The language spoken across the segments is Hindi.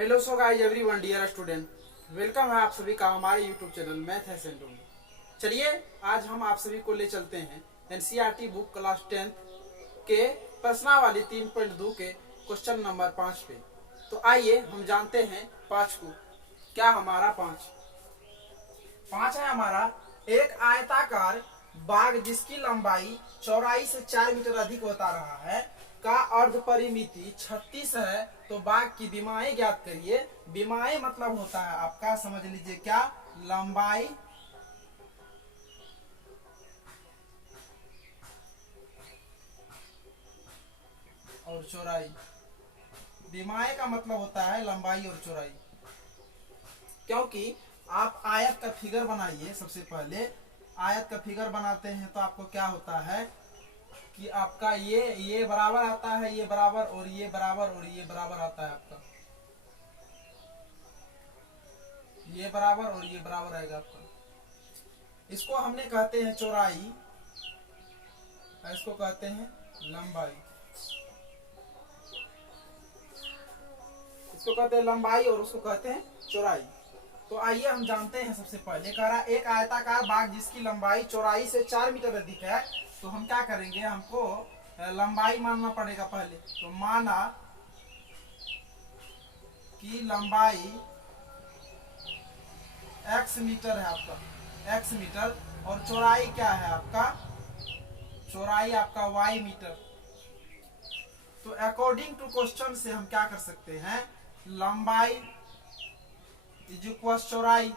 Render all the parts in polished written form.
Hello so guys everyone dear student, welcome है आप सभी का हमारे यूट्यूब चैनल मैथ है सेंटूम। चलिए आज हम आप सभी को ले चलते हैं एनसीईआरटी बुक क्लास 10 के प्रश्नावली 3.2 के क्वेश्चन नंबर 5 पे। तो आइए हम जानते हैं 5 को। क्या हमारा 5 है हमारा एक आयताकार बाग जिसकी लंबाई चौड़ाई से 4 मीटर अधिक बता रहा है का अर्ध परिमिति 36 है, तो बाग की विमाएं ज्ञात करिए। विमाएं मतलब होता है आपका, समझ लीजिए क्या, लंबाई और चौड़ाई। विमाएं का मतलब होता है लंबाई और चौड़ाई। क्योंकि आप आयत का फिगर बनाइए, सबसे पहले आयत का फिगर बनाते हैं तो आपको क्या होता है कि आपका ये बराबर आता है, ये बराबर और ये बराबर और ये बराबर आता है, आपका ये बराबर और ये बराबर आएगा आपका। इसको हमने कहते हैं चौड़ाई, इसको कहते हैं लंबाई, इसको कहते हैं लंबाई और उसको कहते हैं चौड़ाई। तो आइए हम जानते हैं। सबसे पहले कह रहा एक आयताकार बाग जिसकी लंबाई चौड़ाई से 4 मीटर अधिक है, तो हम क्या करेंगे, हमको लंबाई मानना पड़ेगा पहले। तो माना कि लंबाई x मीटर है आपका, x मीटर, और चौड़ाई क्या है आपका, चौड़ाई आपका y मीटर। तो अकॉर्डिंग टू क्वेश्चन से हम क्या कर सकते हैं, लंबाई इज इक्वल चौड़ाई।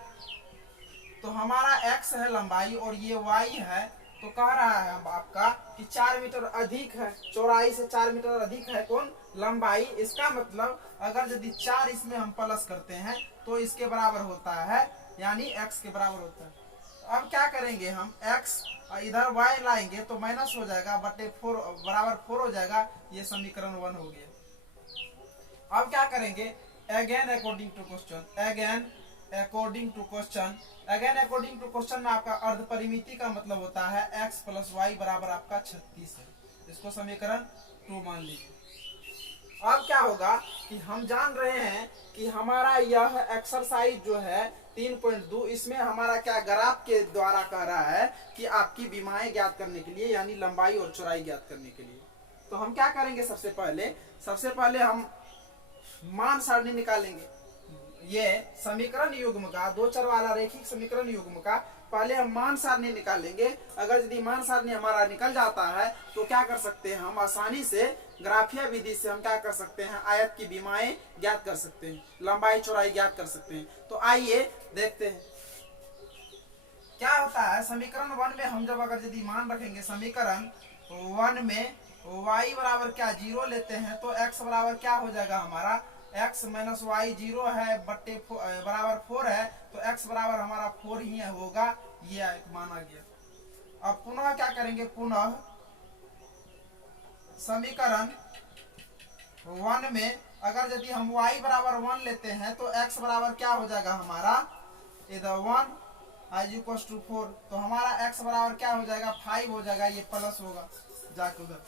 तो हमारा x है लंबाई और ये y है, तो कह रहा है आपका कि 4 मीटर अधिक है, चौड़ाई से 4 मीटर अधिक है कौन, लंबाई। इसका मतलब अगर यदि 4 इसमें हम प्लस करते हैं तो इसके बराबर होता है, यानी x के बराबर होता है। तो अब क्या करेंगे, हम x इधर y लाएंगे तो माइनस हो जाएगा, बटे 4 बराबर 4 हो जाएगा। ये समीकरण 1 हो गया। अब क्या करेंगे, again according to question, again according to question, again according to question में आपका अर्ध परिमिति का मतलब होता है x प्लस वाई बराबर आपका 36 है। इसको समीकरण 2 मान लीजिए। अब क्या होगा कि हम जान रहे हैं कि हमारा यह एक्सरसाइज जो है 3.2, इसमें हमारा क्या ग्राफ के द्वारा कह रहा है कि आपकी विमाएं ज्ञात करने के लिए, यानी लंबाई और चौड़ाई ज्ञात करने के लिए। तो हम क्या करेंगे, सबसे पहले हम मान सारणी निकालेंगे। ये समीकरण युग्म का, दो चर वाला रैखिक समीकरण युग्म का पहले हम मान सारणी निकालेंगे। अगर यदि मान सारणी हमारा निकल जाता है तो क्या कर सकते हैं, हम आसानी से ग्राफीय विधि से हम क्या कर सकते हैं, आयत की विमाएं ज्ञात कर सकते हैं, लंबाई चौड़ाई ज्ञात कर सकते हैं। तो आइए देखते हैं क्या होता है। समीकरण 1 में हम जब अगर यदि मान रखेंगे, समीकरण 1 में y बराबर क्या 0 लेते हैं, तो x बराबर क्या हो जाएगा हमारा, x माइनस वाई 0 है, बट्टे बराबर 4 है, तो x बराबर हमारा 4 ही होगा, ये माना गया। अब पुनः क्या करेंगे, पुनः समीकरण 1 में अगर यदि हम y बराबर 1 लेते हैं तो x बराबर क्या हो जाएगा हमारा, इधर 1 इज इक्वल टू 4, तो हमारा x बराबर क्या हो जाएगा, 5 हो जाएगा, ये प्लस होगा जाके उधर।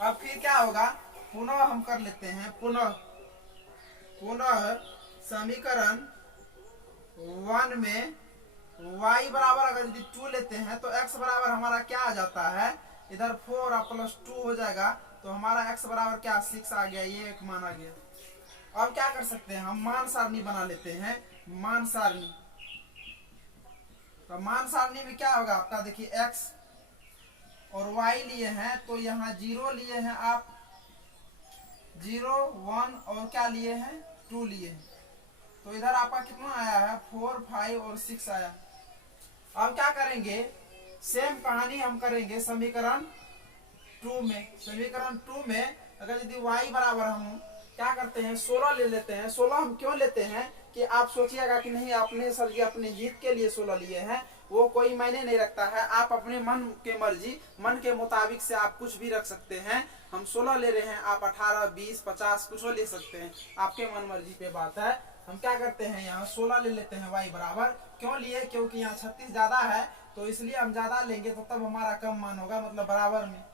अब फिर क्या होगा, पुनः हम कर लेते हैं, पुनः समीकरण 1 में y बराबर अगर यदि 2 लेते हैं तो x बराबर हमारा क्या आ जाता है, इधर 4 प्लस 2 हो जाएगा, तो हमारा x बराबर क्या 6 आ गया, ये एक मान आ गया। अब क्या कर सकते हैं, हम मान सारणी बना लेते हैं, मान सारणी। तो मान सारणी में क्या होगा आपका, देखिए x और y लिए हैं, तो यहाँ 0 लिए हैं आप, 0 1 और क्या लिए हैं, 2 लिए हैं, तो इधर आपका कितना आया है, 4 5 और 6 आया। अब क्या करेंगे, सेम कहानी हम करेंगे समीकरण 2 में। समीकरण 2 में अगर यदि y बराबर हम क्या करते हैं, 16 ले लेते हैं। 16 हम क्यों लेते हैं कि आप सोचिएगा कि नहीं आपने सर जी अपने जीत के लिए 16 लिए हैं, वो कोई मायने नहीं रखता है। आप अपने मन के मर्जी, मन के मुताबिक से आप कुछ भी रख सकते हैं। हम 16 ले रहे हैं, आप 18 20 50 कुछ ले सकते हैं, आपके मन मर्जी पे बात है। हम क्या करते हैं, यहाँ 16 ले लेते हैं। y बराबर क्यों लिए, क्योंकि यहाँ 36 ज्यादा है, तो इसलिए हम ज्यादा लेंगे तो तब हमारा कम मान होगा, मतलब बराबर में,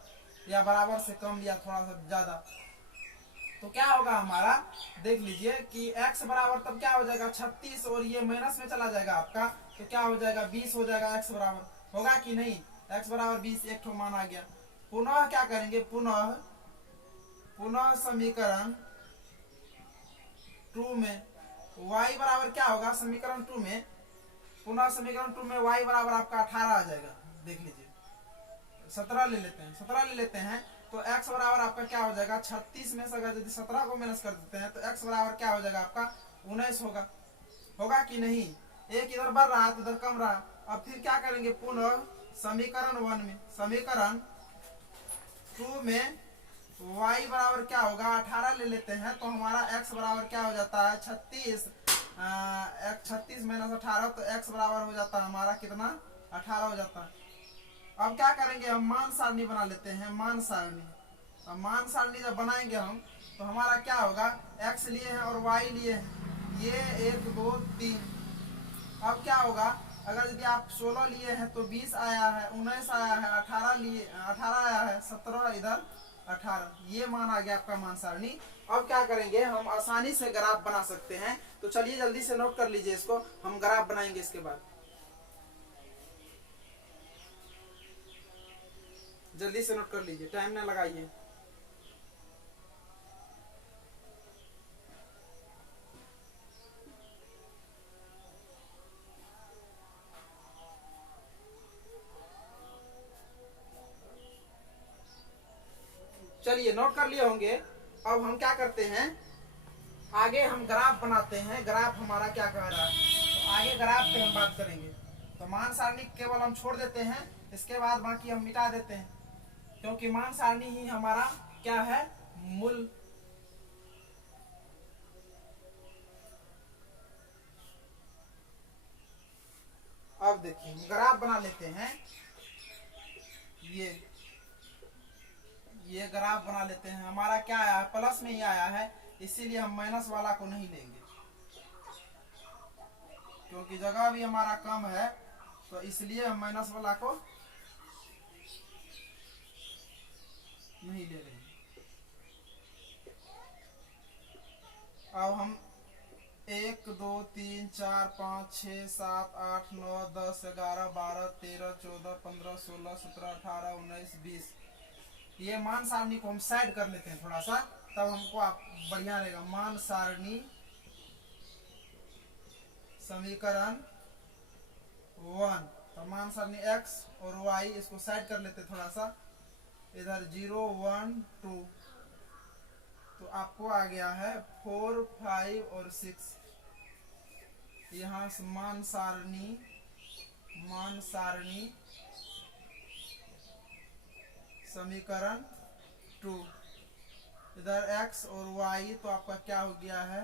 या बराबर से कम या थोड़ा सा ज्यादा। तो क्या होगा हमारा, देख लीजिए कि x बराबर तब क्या हो जाएगा 36 और ये माइनस में चला जाएगा आपका, तो क्या हो जाएगा 20 हो जाएगा x बराबर, होगा कि नहीं, x बराबर 20 एक ठो मान आ गया। पुनः क्या करेंगे, पुनः समीकरण 2 में y बराबर क्या होगा, समीकरण 2 में पुनः समीकरण 2 में y बराबर आपका 18 आ जाएगा। देख लीजिए 17 ले लेते हैं तो x बराबर आपका क्या हो जाएगा 36 में से अगर यदि 17 को माइनस कर देते हैं तो x बराबर क्या हो जाएगा आपका 19 होगा, होगा कि नहीं, एक इधर बढ़ रहा है तो इधर कम रहा। अब फिर क्या करेंगे, पुनः समीकरण 1 में, समीकरण 2 में y बराबर क्या होगा 18 ले लेते हैं तो हमारा x बराबर क्या हो जाता है 36, 36 माइनस 18 तो x बराबर हो जाता है हमारा कितना 18 हो जाता है। अब क्या करेंगे, हम मान सारणी बना लेते हैं, मान सारणी। अब मान सारणी जब बनाएंगे हम तो हमारा क्या होगा, x लिए हैं और y लिए हैं, ये 1 2 3। अब क्या होगा, अगर यदि आप 16 लिए हैं तो 20 आया है, 19 आया है, 18 आया है, 17 इधर 18, ये मान आ गया आपका मान सारणी। अब क्या करेंगे, हम आसानी से ग्राफ बना सकते हैं, तो चलिए जल्दी से नोट कर लीजिए इसको, हम ग्राफ बनाएंगे इसके बाद, जल्दी से नोट कर लीजिए, टाइम ना लगाइए। चलिए नोट कर लिए होंगे। अब हम क्या करते हैं, आगे हम ग्राफ बनाते हैं, ग्राफ हमारा क्या कह रहा है, तो आगे ग्राफ पे हम बात करेंगे। तो मान सारणी केवल हम छोड़ देते हैं, इसके बाद बाकी हम मिटा देते हैं, क्योंकि मान सारणी ही हमारा क्या है, मूल। अब देखिए ग्राफ बना लेते हैं, ये ग्राफ बना लेते हैं, हमारा क्या आया है, प्लस में ही आया है, इसीलिए हम माइनस वाला को नहीं लेंगे, क्योंकि जगह भी हमारा कम है, तो इसलिए हम माइनस वाला को नहीं ले रहे हैं। अब हम 1 2 3 4 5 6 7 8 9 10 11 12 13 14 15 16 17 18 19 20, ये मान सारणी को हम साइड कर लेते हैं थोड़ा सा, तब हमको आप बढ़िया रहेगा। मान सारणी समीकरण 1, तो मान सारणी x और y इसको साइड कर लेते थोड़ा सा, इधर 0 1 2, तो आपको आ गया है 4 5 और 6। यहाँ से मान सारणी समीकरण 2, इधर x और y तो आपका क्या हो गया है,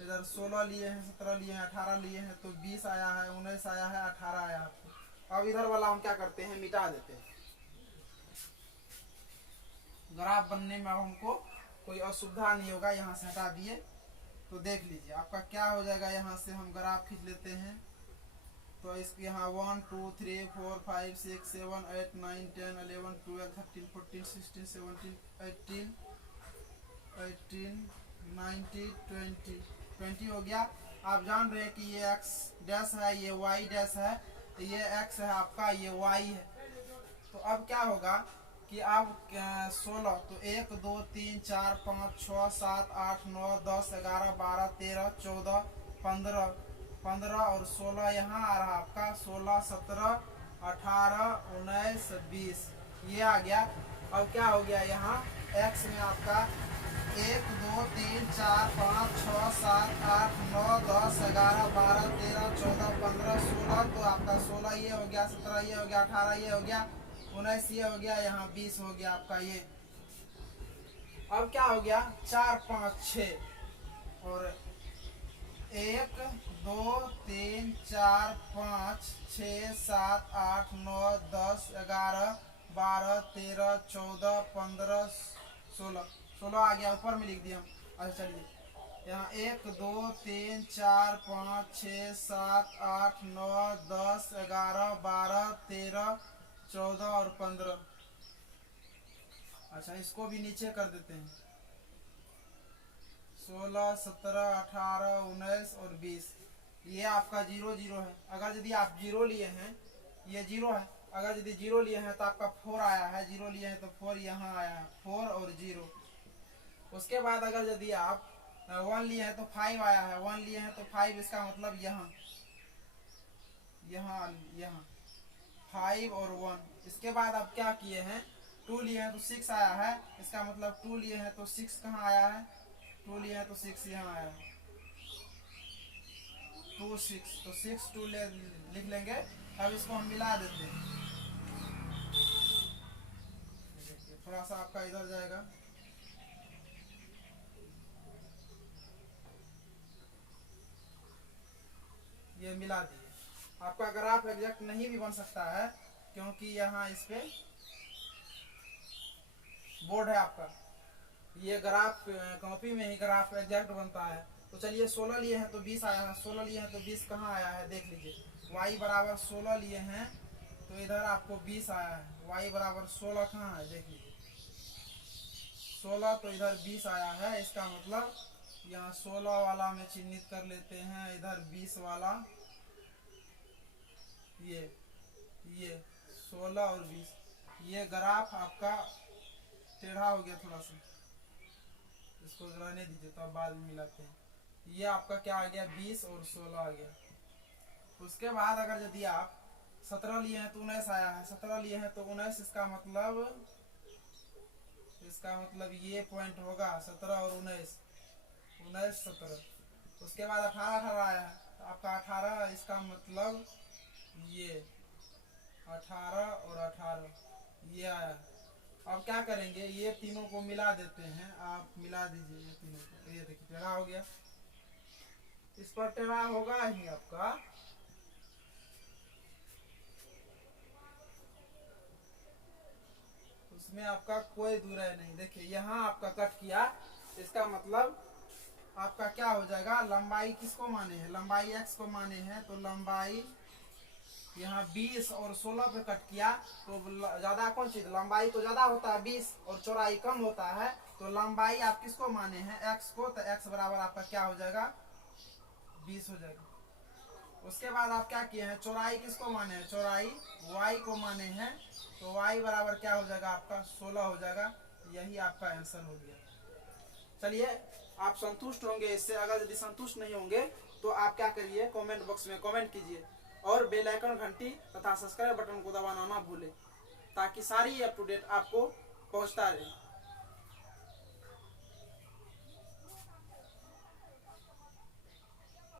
इधर 16 लिए हैं, 17 लिए हैं, 18 लिए हैं, तो 20 आया है, 19 आया है, 18 आया आपको। अब इधर वाला हम क्या करते हैं, मिटा देते हैं। ग्राफ बनने में अब हमको कोई असुविधा नहीं होगा, यहाँ से हटा दिए तो देख लीजिए आपका क्या हो जाएगा। यहाँ से हम ग्राफ खींच लेते हैं, तो इसके यहाँ 1 2 3 4 5 6 7 8 9 10 11 12 13 14 16 17 18 19 20 हो गया। आप जान रहे हैं कि ये x डैश है, ये y डैश है, ये x है आपका, ये y है। तो अब क्या होगा कि अब 16, तो 1 2 3 4 5 6 7 8 9 10 11 12 13 14 15 और 16 यहाँ आ रहा आपका 16 17 18 19 20, ये आ गया। अब क्या हो गया, यहाँ x में आपका 1 2 3 4 5 6 7 8 9 10 11 12 13 14 15 16, तो आपका 16 ये हो गया, 17 ये हो गया, 18 ये हो गया, 19 ये हो गया, यहाँ 20 हो गया आपका ये। अब क्या हो गया, 4 5 6 और 1 2 3 4 5 6 7 8 9 10 11 12 13 14 15 16 आ गया, ऊपर में लिख दिया हम। अच्छा चलिए यहाँ 1 2 3 4 5 6 7 8 9 10 11 12 13 14 और 15, अच्छा, इसको भी नीचे कर देते हैं। 16, 17, 18, 19 और 20, ये आपका 0 0 है। अगर यदि आप 0 लिए हैं, ये 0 है, अगर यदि 0 लिए हैं तो आपका 4 आया है, 0 लिए हैं तो 4 यहाँ आया है, 4 और 0। उसके बाद अगर यदि आप 1 लिए हैं तो 5 आया है, 1 लिए हैं तो 5, इसका मतलब यहाँ यहाँ यहाँ 5 और 1। इसके बाद आप क्या किए हैं, 2 लिए हैं तो 6 आया है, इसका मतलब 2 लिए हैं तो 6 कहाँ आया है, 2 लिए हैं तो 6 यहाँ आया है, 2 6, तो 6 2 लिख लेंगे। अब इसको हम मिला देते हैं। देखिए थोड़ा सा आपका इधर जाएगा, ये मिला दिए। आपका ग्राफ एग्जैक्ट नहीं भी बन सकता है, क्योंकि यहाँ इस पे बोर्ड है आपका, ये ग्राफ कॉपी में ही ग्राफ एग्जैक्ट बनता है। तो चलिए 16 लिए हैं तो 20 आया है, 16 लिए हैं तो 20 कहाँ आया है, देख लीजिए। y बराबर 16 लिए हैं तो इधर आपको 20 आया है, y बराबर 16 कहाँ है, देख लीजिए। 16 तो इधर 20 आया है, इसका मतलब यहाँ 16 वाला में चिन्हित कर लेते हैं, इधर 20 वाला, ये 16 और 20। ये ग्राफ आपका टेढ़ा हो गया थोड़ा सा, इसको रहने दीजिए तो अब बाद में मिलाते हैं। ये आपका क्या आ गया, 20 और 16 आ गया। उसके बाद अगर यदि आप 17 लिए हैं तो 19 आया है, 17 लिए हैं तो 19, इसका मतलब ये पॉइंट होगा 17 और 19, 19 17। उसके बाद 18 18 आया है तो आपका 18, इसका मतलब ये 18 और 18 ये आया है। अब क्या करेंगे, ये तीनों को मिला देते हैं, आप मिला दीजिए ये तीनों को, ये देखिए टेढ़ा हो गया, इस पर टेढ़ा होगा ही आपका। उसमें आपका कोई दूराई नहीं। देखिए यहाँ आपका कट किया, इसका मतलब आपका क्या हो जाएगा, लंबाई किसको माने हैं, लंबाई x को माने हैं, तो लंबाई यहाँ 20 और 16 पे कट किया तो ज्यादा कौन चीज, लंबाई तो ज्यादा होता है 20 और चौड़ाई कम होता है, तो लंबाई आप किसको माने हैं, x को, तो x बराबर आपका क्या हो जाएगा, 20 हो जाएगा। उसके बाद आप क्या किए हैं, चौड़ाई किसको माने हैं, चौड़ाई y को माने हैं, तो y बराबर क्या हो जाएगा आपका 16 हो जाएगा। यही आपका आंसर हो गया। चलिए आप संतुष्ट होंगे इससे। अगर यदि संतुष्ट नहीं होंगे तो आप क्या करिए, कमेंट बॉक्स में कमेंट कीजिए और बेल आइकन घंटी तथा सब्सक्राइब बटन को दबाना ना भूलें, ताकि सारी अप टू डेट आपको पहुंचता रहे।